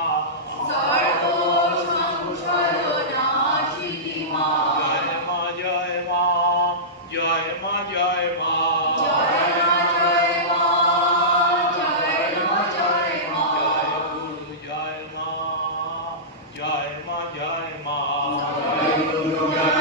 মা সর্ব সংশয় নাশিনী মা জয় মা জয় মা জয় মা জয় মা জয় মা জয় মা জয় মা জয় মা জয় গুরু জয় মা জয় মা জয় মা জয় গুরু জয়